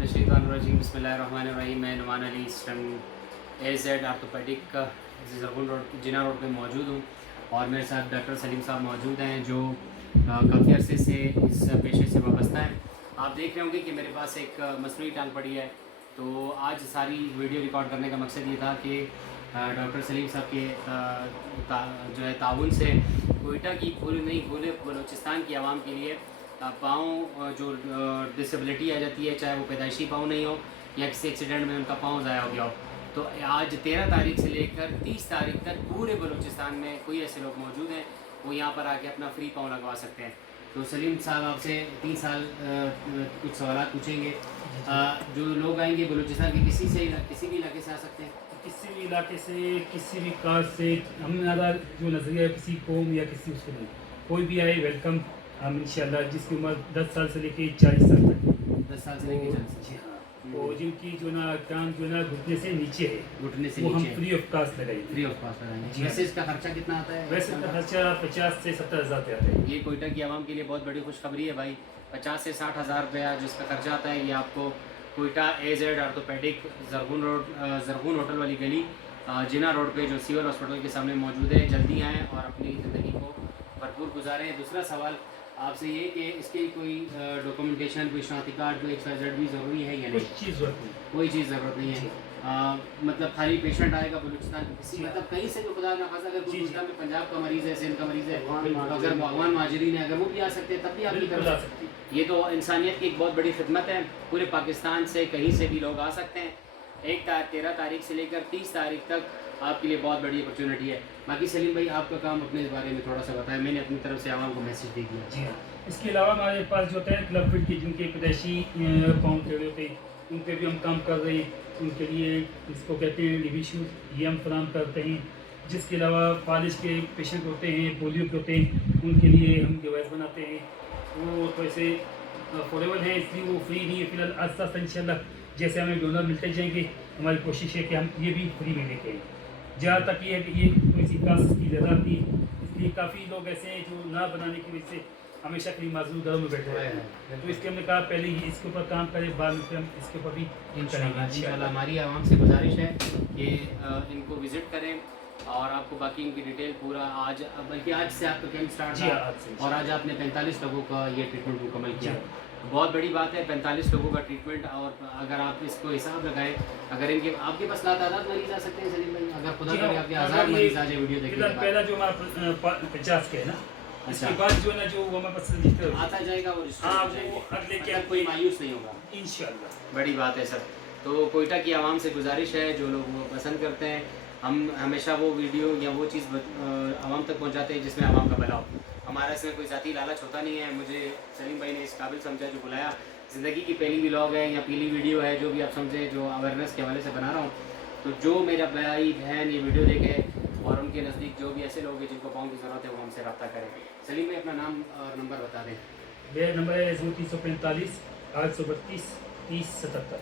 बिस्मिल्लाहिर्रहमानिर्रहीम बिस्मिल्लाहिर्रहमानिर्रहीम। मैं नुमान अली स्टंग AZ orthopaedic Zarghun road Jinnah road पे मौजूद हूँ और मेरे साथ डॉक्टर सलीम साहब मौजूद हैं जो काफ़ी अरसे से इस पेशे से वाबस्ता हैं। आप देख रहे होंगे कि मेरे पास एक मसनूई टांग पड़ी है, तो आज सारी वीडियो रिकॉर्ड करने का मकसद ये था कि डॉक्टर सलीम साहब के जो है ताउन से कोयटा की पूरे बलूचिस्तान की आवाम के लिए पाँव जो डिसेबिलिटी आ जाती है, चाहे वो पैदाइशी पाँव नहीं हो या किसी एक्सीडेंट में उनका पाँव ज़ाया हो गया हो, तो आज 13 तारीख से लेकर 30 तारीख तक पूरे बलूचिस्तान में कोई ऐसे लोग मौजूद हैं वो यहाँ पर आके अपना फ्री पाँव लगवा सकते हैं। तो सलीम साहब आपसे 3 साल कुछ सवाल पूछेंगे। जो लोग आएंगे बलूचिस्तान के किसी भी इलाके से आ सकते हैं, किसी भी इलाके से, किसी भी कास्ट से, हमारा जो नज़रिया है किसी कौम या किसी उसके नहीं, कोई भी आए वेलकम। हम इंशाल्लाह जिसकी उम्र 10 साल से लेके 40 साल तक, 10 साल से लेके 40 साल, जी हाँ, और जिनकी जो ना कान जो ना घुटने से नीचे है, घुटने से वो हम नीचे फ्री ऑफ कास्ट लगाएंगे। फ्री ऑफ कॉस्ट लगाएंगे। जी। वैसे इसका खर्चा कितना आता है? वैसे इसका खर्चा 50 से 70 हज़ार पे आता है। ये कोयटा की आवाम के लिए बहुत बड़ी खुशखबरी है भाई। 50 से 60 हज़ार रुपया जो इसका खर्चा आता है, ये आपको कोयटा AZ आर्थोपेडिक ज़रगुन होटल वाली गली जिना रोड पे जो सिविल हॉस्पिटल के सामने मौजूद है। जल्दी आएँ और अपनी ज़िंदगी को भरपूर गुजारें। दूसरा सवाल आपसे ये कि इसकी कोई डॉक्यूमेंटेशन, कोई शनाख्ती कार्ड, कोई XYZ भी ज़रूरी है या नहीं? कुछ चीज़ ज़रूरत नहीं, कोई चीज़ ज़रूरत नहीं है। मतलब खाली पेशेंट आएगा बलूचिस्तान किसी मतलब कहीं से भी, खुदा ना खासा अगर कोई में पंजाब का मरीज़ है, सिंध का मरीज़ है, अगर अफगान महाजरीन है, अगर वो भी आ सकते हैं तब भी आप भी कर सकते हैं। ये तो इंसानियत की एक बहुत बड़ी खिदमत है। पूरे पाकिस्तान से कहीं से भी लोग आ सकते हैं। 13 तारीख से लेकर 30 तारीख तक आपके लिए बहुत बड़ी अपॉर्चुनिटी है। बाकी सलीम भाई आपका काम अपने बारे में थोड़ा सा बताएं, मैंने अपनी तरफ से आवाम को मैसेज दे दिया। जी हाँ, इसके अलावा हमारे पास जो होता है क्लब फिट की, जिनके पैदाइशी पाँव टेढ़े होते हैं, उन पर भी हम काम कर रहे हैं। उनके लिए इसको कहते हैं लिवी शूज़, ये हम फराम करते हैं। जिसके अलावा फालिज के पेशेंट होते हैं, पोलियो के होते हैं, उनके लिए हम डिवाइस बनाते हैं। वो तो ऐसे अफोर्डेबल है, इसलिए वो फ्री नहीं है फिलहाल। आस्ता आस्ता इंशाल्लाह जैसे हमें डोनर मिलते जाएंगे, हमारी कोशिश है कि हम ये भी फ्री में लेके आएँ। जहाँ तक ये है कि ये कोई सी कास्ट की ज़्यादा आती है, इसलिए काफ़ी लोग ऐसे हैं जो ना बनाने की वजह से हमेशा कहीं माजूर घरों में बैठे रहते हैं। तो इसके हमने कहा पहले ही इसके ऊपर काम करें, बाद में फिर हम इसके ऊपर भी इंशाल्लाह। हमारी आवाम से गुजारिश है कि इनको विज़िट करें और आपको बाकी इनकी डिटेल पूरा आज, बल्कि आज से आपका कैंप स्टार्ट था और आज आपने 45 लोगों का ये ट्रीटमेंट मुकम्मल किया। बहुत बड़ी बात है 45 लोगों का ट्रीटमेंट। और अगर आप इसको हिसाब लगाएं, अगर इनके आपके पास लातादाद मरीज आ सकते हैं सलीम भाई, अगर खुदा करे आपके 1000 मरीज आ जाए वीडियो देखने के बाद। पहला जो हमारा 50 के है ना, इसके बाद जो ना जो हमारे पास रजिस्टर आता जाएगा वो अगले के कोई मायूस नहीं होगा इंशाल्लाह। बड़ी बात है सर। तो कोयटा की आवाम से गुजारिश है, जो लोग वो पसंद करते हैं, हम हमेशा वो वीडियो या वो चीज़ आवाम तक पहुंचाते हैं जिसमें आवाम का भला हो। हमारा इसमें कोई ज़ाती लालच होता नहीं है। मुझे सलीम भाई ने इस काबिल समझा जो बुलाया। ज़िंदगी की पहली व्लॉग है या पहली वीडियो है, जो भी आप समझे, जो अवेयरनेस के हवाले से बना रहा हूँ। तो जो मेरा भाई बहन ये वीडियो देखे और उनके नज़दीक जो भी ऐसे लोग हैं जिनको पाँव की ज़रूरत है, वो हमसे रब्ता करें। सलीम भाई अपना नाम और नंबर बता दें। मेरा नंबर है 345 832 30 77।